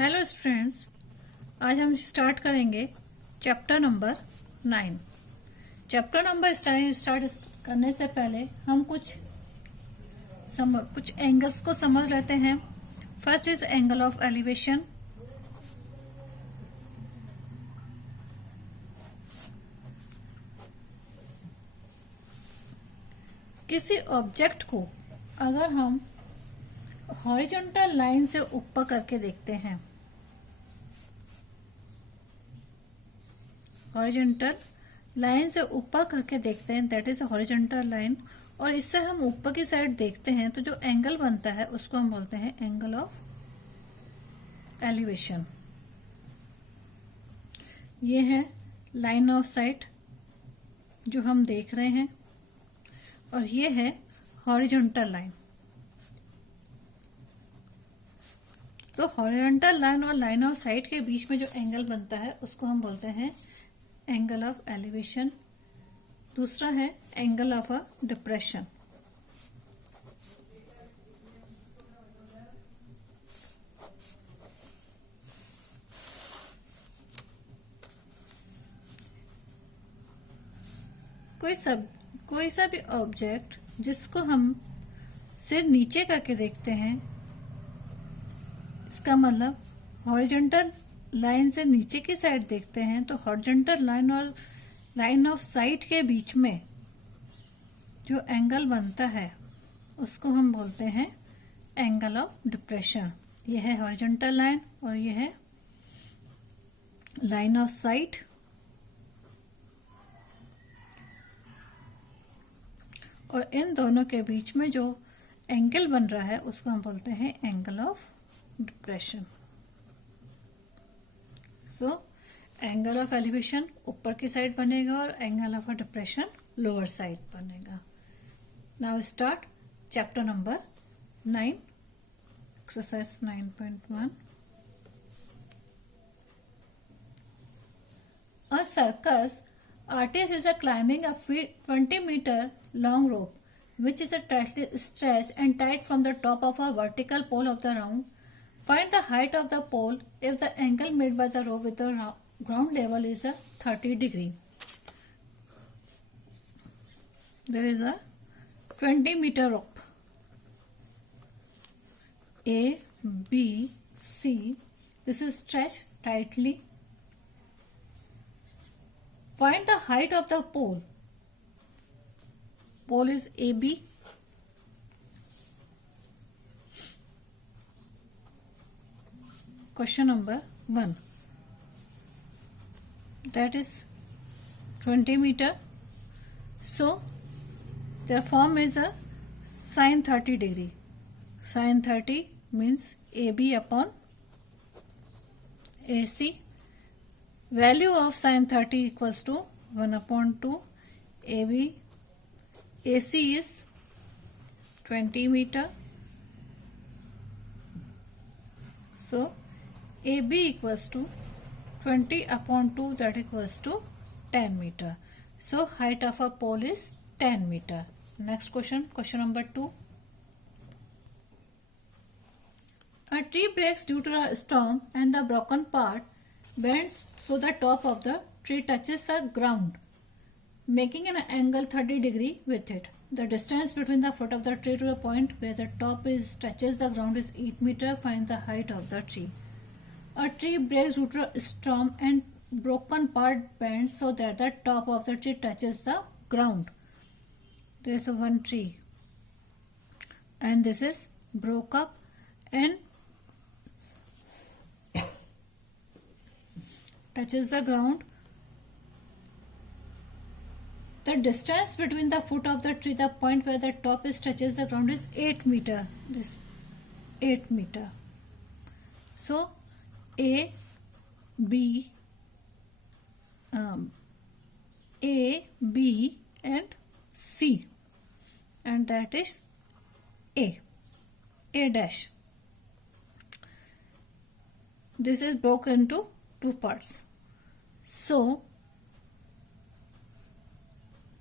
Hello students, आज हम start करेंगे chapter number 9। Chapter number start करने से पहले हम कुछ एंगल्स को समझ लेते हैं। First is angle of elevation. किसी ऑब्जेक्ट को अगर हम हॉरिजॉन्टल लाइन से ऊपर करके देखते हैं, हॉरिजॉन्टल लाइन से ऊपर करके देखते हैं, दैट इज हॉरिजॉन्टल लाइन, और इससे हम ऊपर की साइड देखते हैं तो जो एंगल बनता है उसको हम बोलते हैं एंगल ऑफ एलिवेशन। ये है लाइन ऑफ साइट जो हम देख रहे हैं, और ये है हॉरिजॉन्टल लाइन। तो हॉरिजॉन्टल लाइन और लाइन ऑफ साइट के बीच में जो एंगल बनता है उसको हम बोलते हैं एंगल ऑफ एलिवेशन। दूसरा है एंगल ऑफ अ डिप्रेशन। कोई सा भी ऑब्जेक्ट जिसको हम सिर नीचे करके देखते हैं, इसका मतलब हॉरिजॉन्टल लाइन से नीचे की साइड देखते हैं, तो हॉरिजॉन्टल लाइन और लाइन ऑफ साइट के बीच में जो एंगल बनता है उसको हम बोलते हैं एंगल ऑफ डिप्रेशन। यह है हॉरिजॉन्टल लाइन और यह है लाइन ऑफ साइट, और इन दोनों के बीच में जो एंगल बन रहा है उसको हम बोलते हैं angle of depression. So angle of elevation ऊपर की साइड बनेगा और angle of depression lower side बनेगा। Now start chapter number 9, exercise 9.1। A circus artist is climbing a 20-meter long rope, which is tightly stretched and tied from the top of a vertical pole of the round. Find the height of the pole if the angle made by the rope with the ground level is a 30 degree. There is a 20-meter rope. A, B, C. This is stretched tightly. Find the height of the pole. Pole is AB. Question number 1. That is 20 meter. So their form is a sine 30 degree. Sine 30 means AB upon AC. Value of sine 30 equals to 1 upon 2. AB AC is 20 meter. So AB equals to 20 upon 2, that equals to 10 meter. So height of a pole is 10 meter. Next question, question number 2. A tree breaks due to a storm and the broken part bends so the top of the tree touches the ground, making an angle 30 degree with it. The distance between the foot of the tree to the point where the top touches the ground is 8 meter. Find the height of the tree. A tree breaks due to a storm and broken part bends so that the top of the tree touches the ground. There is one tree and this is broke up and touches the ground. The distance between the foot of the tree, the point where the top touches the ground, is 8 meter. This 8 meter. So A, B, and C, and that is A dash. This is broken into two parts. So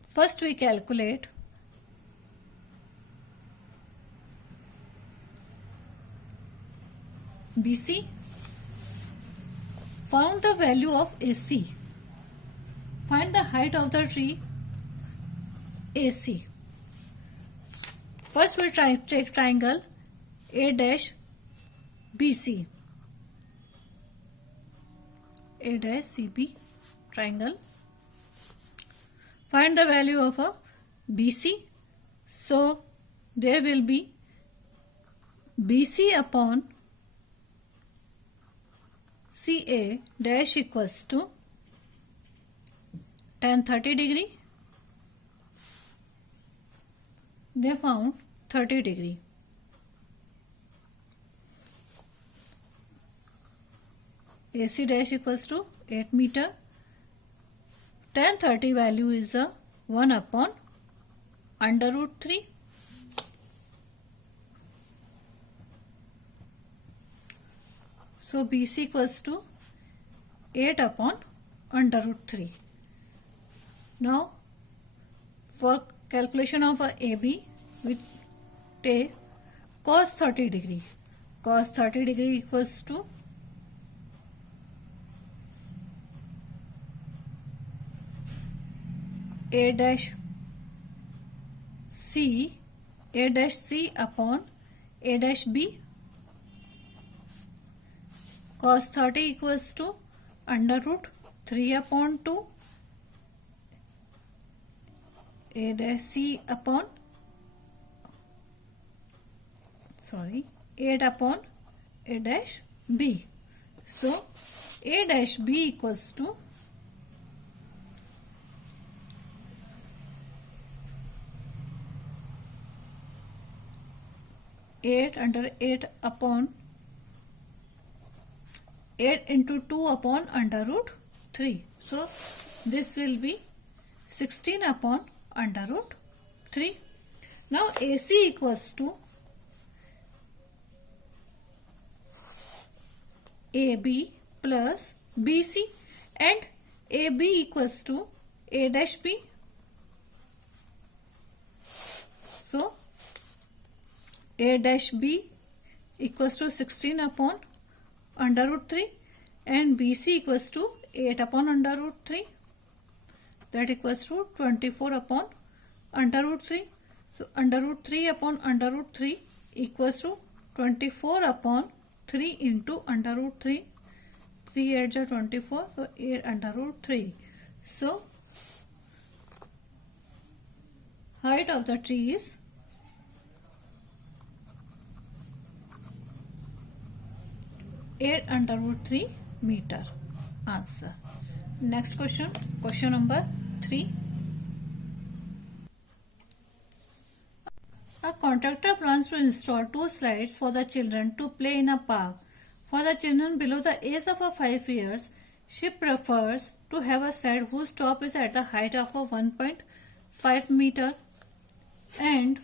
first we calculate BC Found the value of AC. Find the height of the tree AC. First we take triangle A dash BC. A dash CB triangle. Find the value of a BC. So there will be BC upon CA dash equals to tan 30 degree. They found 30 degree. AC dash equals to 8 meter. Tan 30 value is a 1 upon under root 3. So BC equals to 8 upon under root 3. Now for calculation of a AB, we take cos 30 degree. Cos 30 degree equals to A dash C upon A dash B. Cos 30 equals to under root 3 upon 2 A dash C upon 8 upon A dash B. So A dash B equals to 8 under 8 upon 8 into 2 upon under root 3. So this will be 16 upon under root 3. Now AC equals to AB plus BC and AB equals to A dash B. So A dash B equals to 16 upon under root 3 and BC equals to 8 upon under root 3. That equals to 24 upon under root 3. So under root 3 upon under root 3 equals to 24 upon 3 into under root 3. 3 8 is 24. So 8 under root 3. So height of the tree is 8 under root 3 meter. Answer. Next question. Question number 3. A contractor plans to install 2 slides for the children to play in a park. For the children below the age of 5 years, she prefers to have a slide whose top is at the height of 1.5 meter and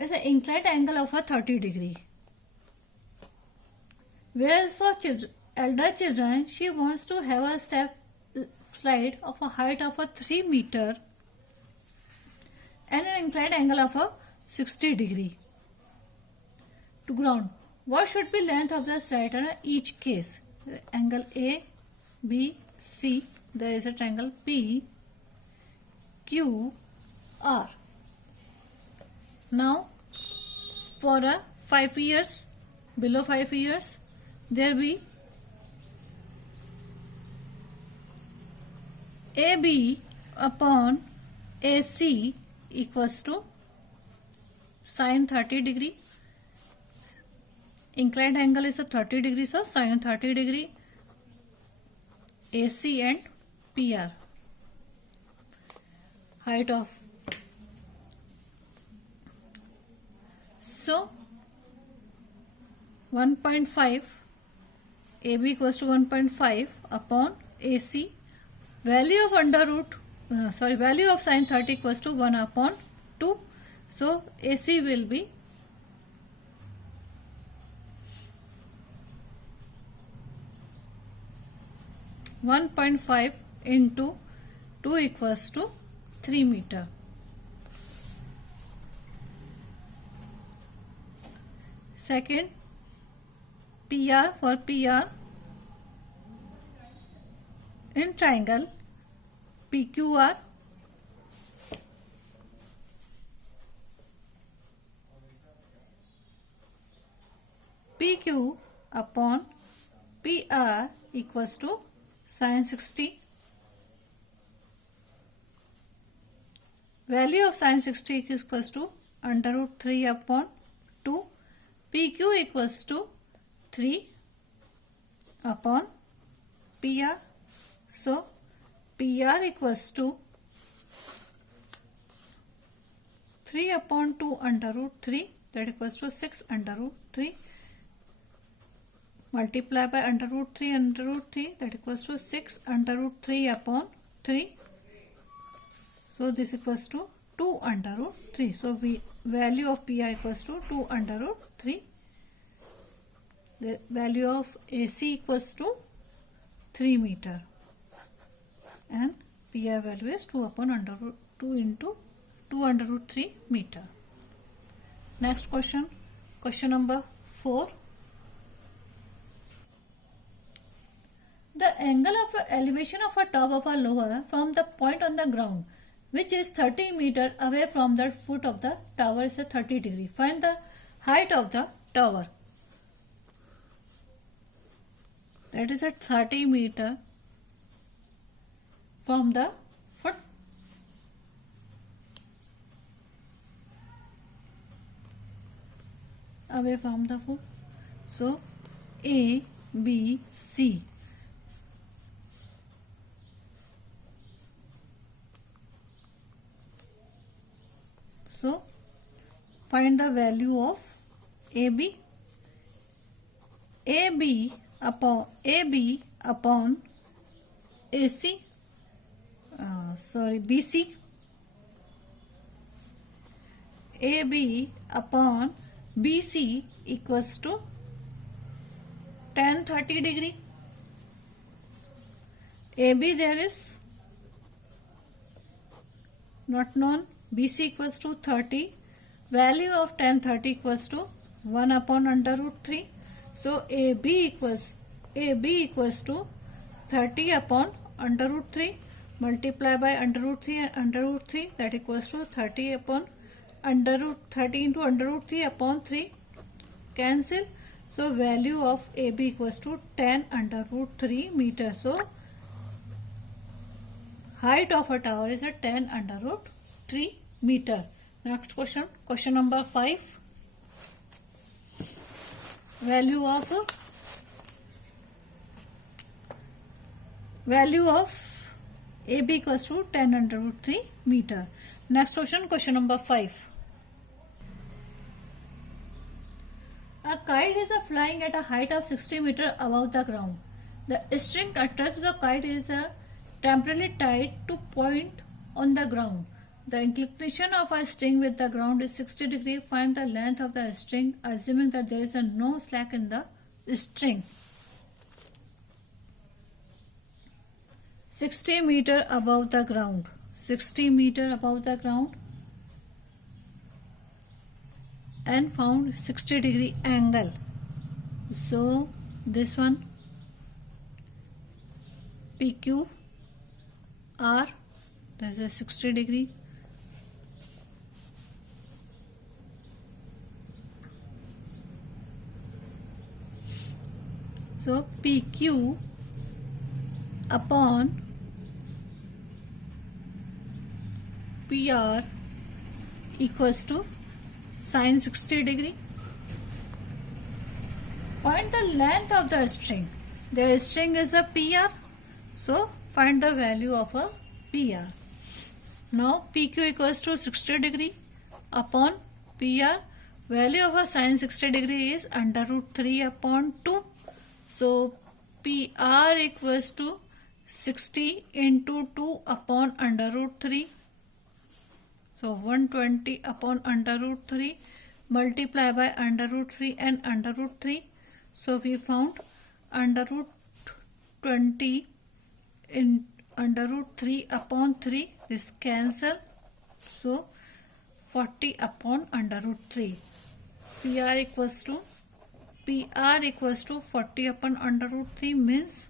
is an inclined angle of 30 degree. Whereas for elder children, she wants to have a step slide of a height of 3 meter and an inclined angle of 60 degree to ground. What should be length of the slide in each case? Angle A, B, C. There is a triangle P, Q, R. Now, for 5 years, below 5 years, there be AB upon AC equals to sin 30 degree. Inclined angle is 30 degree, so sin 30 degree. AC and PR. Height of. So 1.5 AB equals to 1.5 upon AC. Value of value of sin 30 equals to 1 upon 2. So AC will be 1.5 into 2 equals to 3 meter. Second, PR, for PR in triangle PQR, PQ upon PR equals to sin 60. Value of sin 60 is equals to under root 3 upon 2. PQ equals to 3 upon PR. So PR equals to 3 upon 2 under root 3, that equals to 6 under root 3. Multiply by under root 3, that equals to 6 under root 3 upon 3. So this equals to 2 under root 3. So value of PR equals to 2 under root 3. The value of AC equals to 3 meter. And PR value is 2 upon under root 2 into 2 under root 3 meter. Next question. Question number 4. The angle of elevation of a top of a lower from the point on the ground, which is 30 meter away from the foot of the tower, is a 30 degree. Find the height of the tower. That is at 30 meter from the foot. Away from the foot. So A, B, C. So find the value of AB. AB upon AC. BC. AB upon BC equals to tan 30 degree. AB there is not known. BC equals to 30. Value of tan 30 equals to 1 upon under root 3. So AB equals to 30 upon under root 3. Multiply by under root 3, that equals to 30 upon under root 30 into under root 3 upon 3. Cancel. So value of AB equals to 10 under root 3 meter. So height of a tower is at 10 under root 3 meter. Next question. Question number 5. Value of AB equals to 10 under root 3 meter. Next question. Question number 5. A kite is flying at a height of 60 meter above the ground. The string attached to the kite is temporarily tied to point on the ground. The inclination of a string with the ground is 60 degree. Find the length of the string, assuming that there is no slack in the string. 60 meter above the ground. 60 meter above the ground. And found 60 degree angle. So this one PQ R, there is a 60 degree. So PQ upon PR equals to sin 60 degree. Find the length of the string. The string is a PR. So find the value of a PR. Now PQ equals to 60 degree upon PR. Value of a sin 60 degree is under root 3 upon 2. So PR equals to 60 into 2 upon under root 3. So 120 upon under root 3. Multiply by under root 3 and under root 3. So we found under root 20 in under root 3 upon 3. This cancel. So 40 upon under root 3. PR equals to 40 upon under root 3 means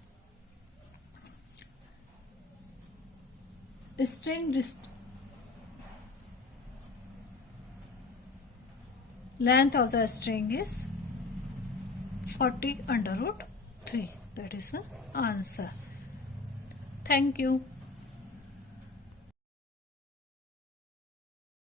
string length of the string is 40 under root 3. That is the answer. Thank you.